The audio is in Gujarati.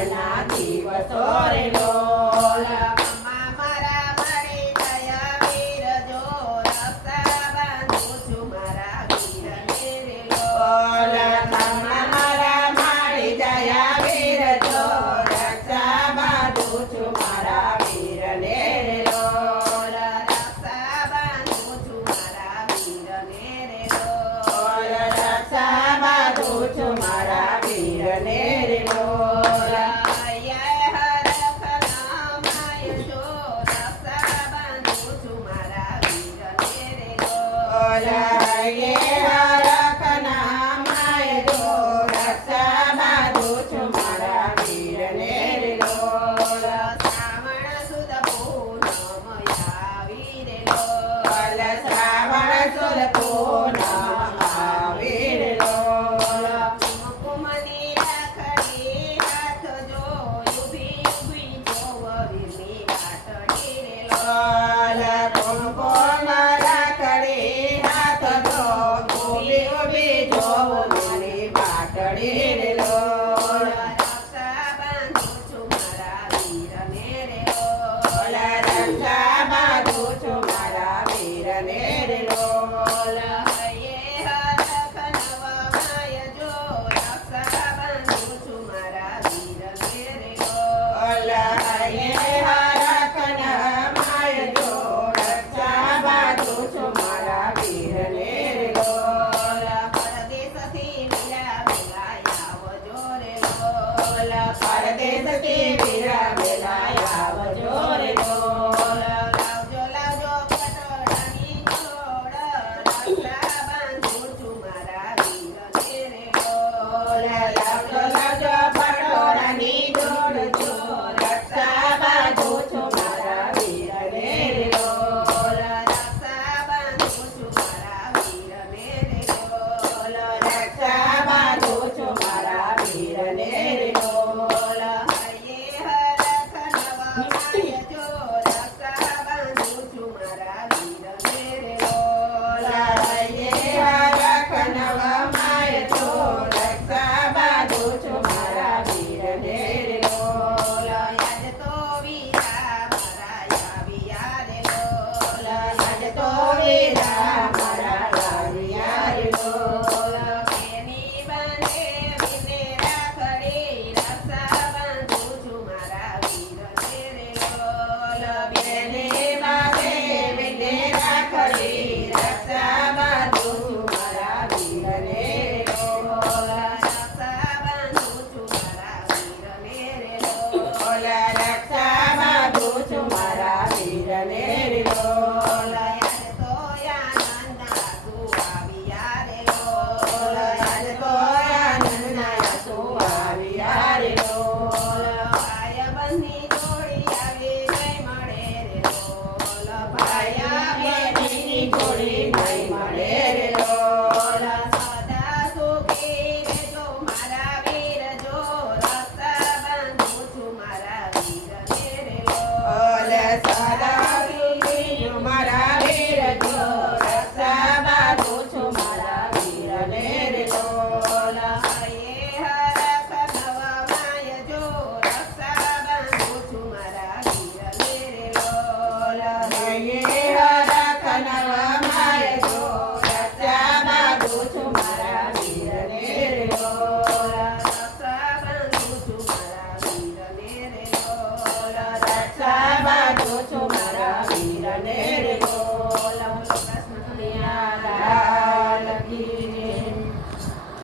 મંગળના દિવસો રે લોલ મારા મળી ગયા વીર જો રક્ષા બાંધું છું મારા વીરને રે લોલ મારા માળી જયા વીર જો રક્ષા બાંધું છું મારા વીરને રે લોલ રક્ષા બાંધું છું મારા વીરને રે લોલ રક્ષા બાંધું છું મારા વીરને રે લોલ હે હરખના માય જો રક્ષા બાંધું છું મારા વીરને રે લોલ શ્રાવણ સુદ પૂનમ આવી રે લોલ શ્રાવણ સુદ પૂનમ આવી રે લોલ કુમકુમની રાખડી હાથ જો ઊભી ઊભી જોવ વીરની પાટડી રે લોલ કુમકુમ રાખડી હાથ જો ઊભી ઊભી જોવ મારી પાટડી રે લોલ રક્ષા બાંધું છું મારા વીરને રે લોલ રક્ષા બાંધું છું મારા વીરને રે લોલ હૈયે હરખ નવમાય જો રક્ષા બાંધું છું મારા વીરને રે લોલ હે હરખના માય જો રક્ષા બાંધું છું મારા વીરને રે લોલ પરદેશથી મીરા બેલા આવજો રે લોલ પરદેશથી વીરા વેલાય આવજો રે લોલ લાવજો લાવજો પટોળાની જોડ રક્ષા બાંધું છું મારા વીરને રે લોલ